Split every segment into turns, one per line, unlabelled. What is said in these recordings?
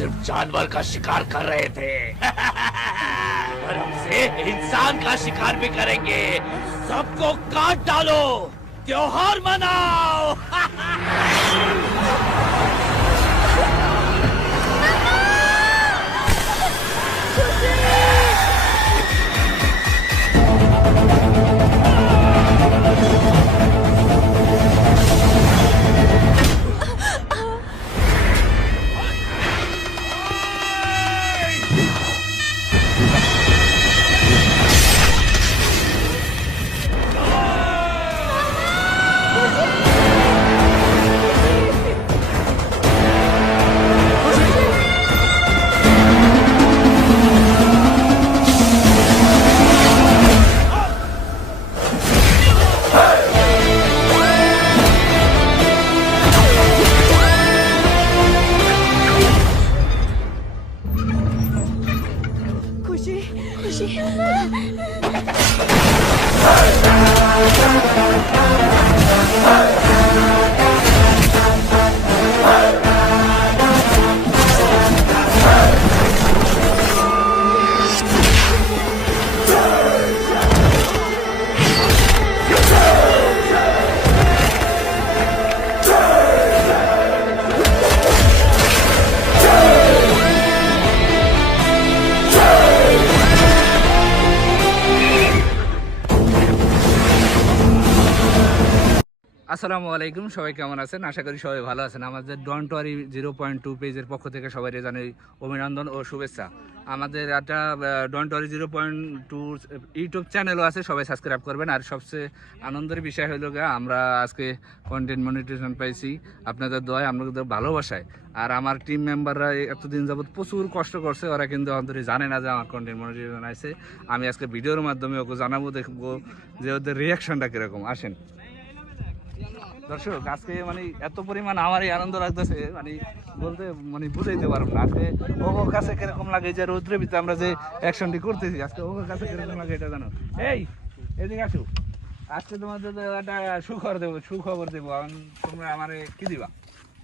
जानवर का शिकार कर रहे थे। और हमसे इंसान का शिकार भी करेंगे। सबको काट डालो। त्योहार मनाओ।
খুশি
আসসালামু আলাইকুম, সবাই কেমন আছেন? আশা করি সবাই ভালো আছেন। আমাদের ওয়ারি জিরো পয়েন্ট টু পেজের পক্ষ থেকে সবাই জানাই অভিনন্দন ও শুভেচ্ছা। আমাদের একটা don't worry zero point two YouTube চ্যানেলও আছে, সবাই সাবস্ক্রাইব করবেন। আর সবচেয়ে আনন্দের বিষয় হলো গিয়ে, আমরা আজকে কন্টেন্ট মনিটেশন পাইছি আপনাদের দয় আপনাদের ভালোবাসায়। আর আমার টিম মেম্বাররা এতদিন যাবত প্রচুর কষ্ট করছে, ওরা কিন্তু অন্তরে জানে না যে আমার কন্টেন্ট মনিটেশন আছে আমি আজকে ভিডিওর মাধ্যমে ওকে জানাব, দেখব যে ওদের রিয়াকশনটা কীরকম। আসেন। দর্শক, আজকে মানে এত পরিমাণ আমারই আনন্দ লাগতেছে মানে বলতে মানে বুঝাইতে পারব না। আজকে ওর কাছে কীরকম লাগে যে রৌদ্রের ভিতরে আমরা যে অ্যাকশনটি করতেছি, আজকে ওর কাছে কীরকম লাগে এটা জানো? এই, এদিকে আসো। আজকে তোমাদের একটা সুখবর দেবো সুখবর দেবো। তোমরা আমারে কি দিবা?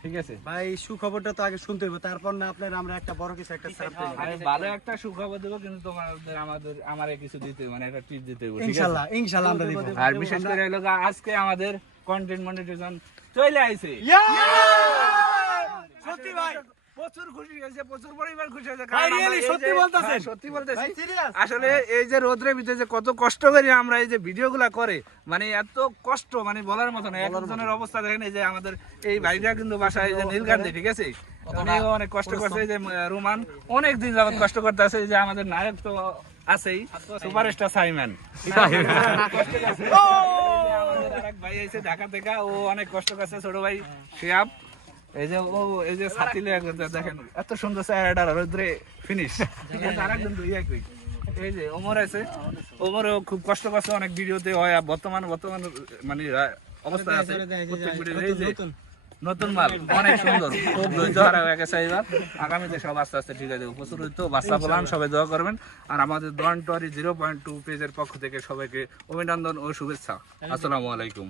ঠিক আছে?
ভাই সুখবরটা তো আগে শুনতে হবে তারপর না আপনার আমরা একটা বড় কিছু একটা সারপ্রাইজ
আমি ভালো একটা সুখবর দেবো কিন্তু তোমাদের আমাদের আমারে কিছু দিতে মানে একটা টিপ দিতে হবে ঠিক আছে?
ইনশাআল্লাহ ইনশাআল্লাহ আমরা দিব।
আর বিশেষ করে হলো আজকে আমাদের কন্টেন্ট মনিটাইজেশন চলে আইছে।
সত্যি ভাই।
প্রচুর খুশি হয়েছে প্রচুর পরিমাণ খুশি হয়েছে।
ভাই,
কারণ
really
আমরা এই
সত্যি বলতেছেন?
হ্যাঁ, সত্যি বলতেছি। আসলে এই যে রোদ্রের ভিতরে যে কত কষ্ট করে আমরা এই যে ভিডিওগুলা করে মানে এত কষ্ট মানে বলার মতো না। একজনের অবস্থা দেখেন এই যে আমাদের এই ভাইটা কিন্তু বাসায় এই যে নীলকান্তি ঠিক আছে? উনিও অনেক কষ্ট করছে যে রোমান অনেক দিন যাবত কষ্ট করতে আছে যে আমাদের নায়ক তো আছেই সুপারস্টার সাইমন। আমাদের আরেক ভাই এসে ঢাকা থেকে ও অনেক কষ্ট করছে ছোট ভাই শিয়াব। এই যে ও এই যে ছাতি লিয়া দেখেন। এত সুন্দর চেহারাটা রোদ্রে ফিনিশ আরেকজন দুই একই এই যে ওমর আছে। ওমরও খুব কষ্ট করছে অনেক ভিডিওতে হয় বর্তমান বর্তমান মানে অবস্থা আছে। এই যে নতুন মাল অনেক সুন্দর। খুব ধৈর্য হারা হয়ে গেছে এবার আগামীতে সব আস্তে আস্তে ঠিক আছে প্রচুর তো বাচ্চা বলান সবাই দোয়া করবেন। আর আমাদের দন টরি জিরো পয়েন্ট টু পেজের পক্ষ থেকে সবাইকে অভিনন্দন ও শুভেচ্ছা। আসসালামু আলাইকুম।